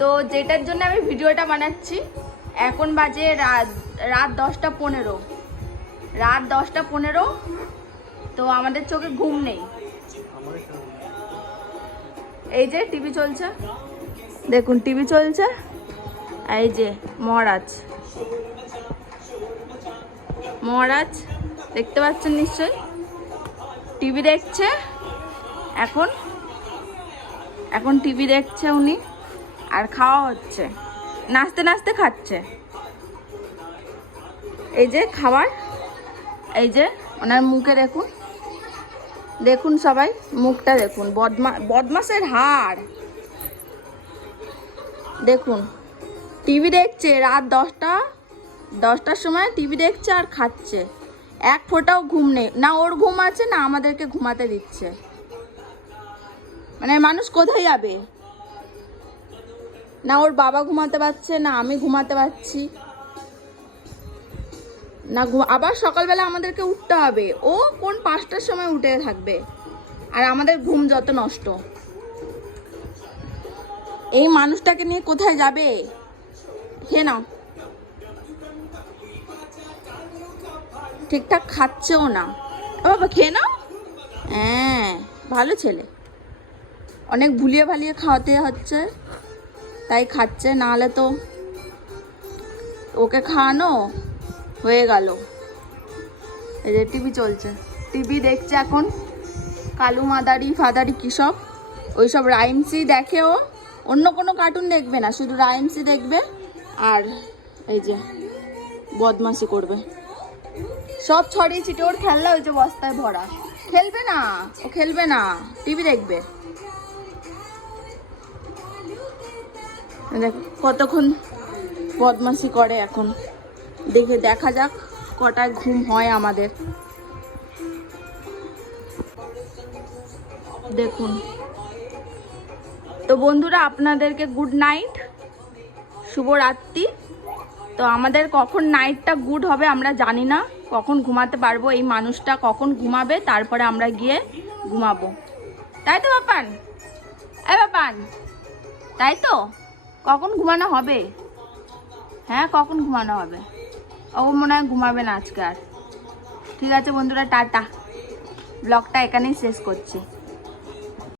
তো যেটার জন্য আমি ভিডিওটা বানাচ্ছি, এখন বাজে রাত 10:15। রাত 10:15। তো আমাদের চোখে ঘুম নেই। এই যে টিভি চলছে, দেখুন টিভি চলছে। এই যে মহারাজ দেখতে পাচ্ছেন নিশ্চয়ই, টিভি দেখছে। এখন টিভি দেখছে উনি, আর খাওয়া হচ্ছে, নাচতে নাচতে খাচ্ছে। এই যে খাবার, এই যে ওনার মুখে দেখুন, দেখুন সবাই মুখটা দেখুন, বদমাসের হাড়। দেখুন টিভি দেখছে, রাত 10টার সময় টিভি দেখছে আর খাচ্ছে। এক ফোঁটাও ঘুম নেই, না ওর ঘুম আছে না আমাদেরকে ঘুমাতে দিচ্ছে। মানে মানুষ কোথায় যাবে? না ওর বাবা ঘুমাতে পারছে, না আমি ঘুমাতে পারছি না। আবার সকালবেলা আমাদেরকে উঠতে হবে। ও কোন 5টার সময় উঠে থাকবে, আর আমাদের ঘুম যত নষ্ট। এই মানুষটাকে নিয়ে কোথায় যাবে? খেয়ে নাও। ঠিকঠাক খাচ্ছেও না। বাবা খেয়ে নাও। হ্যাঁ, ভালো ছেলে, অনেক ভুলিয়ে ভালিয়ে খাওয়াতে হচ্ছে, তাই খাচ্ছে, নাহলে তো ওকে খাওয়ানো হয়ে গেল। এই যে টিভি চলছে, টিভি দেখছে এখন, কালু মাদারি ফাদারি কী সব, ওইসব রাইমসই দেখে। ও অন্য কোনো কার্টুন দেখবে না, শুধু রাইমসই দেখবে। আর এই যে বদমাশি করবে, সব ছড়িয়ে ছিটে ওর খেলনা ওই যে বস্তায় ভরা। খেলবে না, ও খেলবে না, টিভি দেখবে। দেখো কতক্ষণ বদমাশি করে। এখন দেখা যাক কটায় ঘুম হয় আমাদের। দেখুন তো বন্ধুরা, আপনাদেরকে গুড নাইট, শুভরাত্রি। তো আমাদের কখন নাইটটা গুড হবে আমরা জানি না, কখন ঘুমাতে পারবো, এই মানুষটা কখন ঘুমাবে, তারপরে আমরা গিয়ে ঘুমাবো। তাই তো বাপান? বাপান, তাই তো? কখন ঘুমানো হবে? হ্যাঁ, কখন ঘুমানো হবে? ও মনে হয় ঘুমাবে না আজকে আর। ঠিক আছে বন্ধুরা, টাটা। ব্লগটা এখানেই শেষ করছি।